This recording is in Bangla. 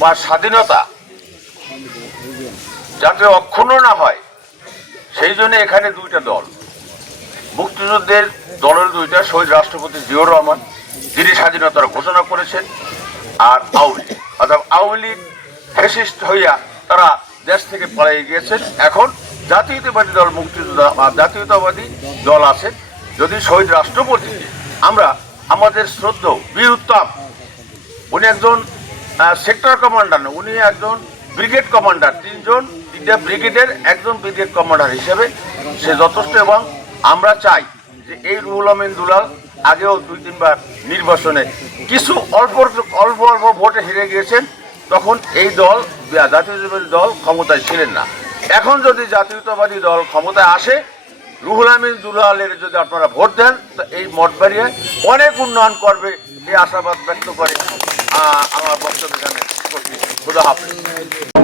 বা স্বাধীনতা যাতে অক্ষুণ্ণ না হয়, সেই জন্য এখানে দুইটা দল, মুক্তিযুদ্ধের দলের দুইটা, শহীদ রাষ্ট্রপতি জিয়াউর রহমান যিনি স্বাধীনতার ঘোষণা করেছেন, আর আওয়ামী লীগ, অর্থাৎ আওয়ামী লীগ ফ্যাসিস্ট হইয়া তারা দেশ থেকে পালিয়ে গিয়েছেন। এখন জাতীয়তাবাদী দল, মুক্তিযোদ্ধা বা জাতীয়তাবাদী দল আছে। যদি শহীদ রাষ্ট্রপতি, আমরা আমাদের শ্রদ্ধেয় বীর উত্তম, উনি একজন সেক্টর কমান্ডার না, উনি একজন ব্রিগেড কমান্ডার, তিনটা ব্রিগেডের একজন ব্রিগেড কমান্ডার হিসেবে সে যথেষ্ট। এবং আমরা চাই যে এই রুহুল আমিন দুলাল আগেও 2-3বার নির্বাচনে কিছু অল্প অল্প ভোটে হেরে গিয়েছেন, তখন এই দল, জাতীয়তাবাদী দল ক্ষমতায় ছিলেন না। এখন যদি জাতীয়তাবাদী দল ক্ষমতায় আসে, রুহুল আমিন দুলালের যদি আপনারা ভোট দেন, তো এই মঠবাড়িয়ায় অনেক উন্নয়ন করবে, এই আশাবাদ ব্যক্ত করে আমার বক্তব্য এখানে। খুদা হাফেজ।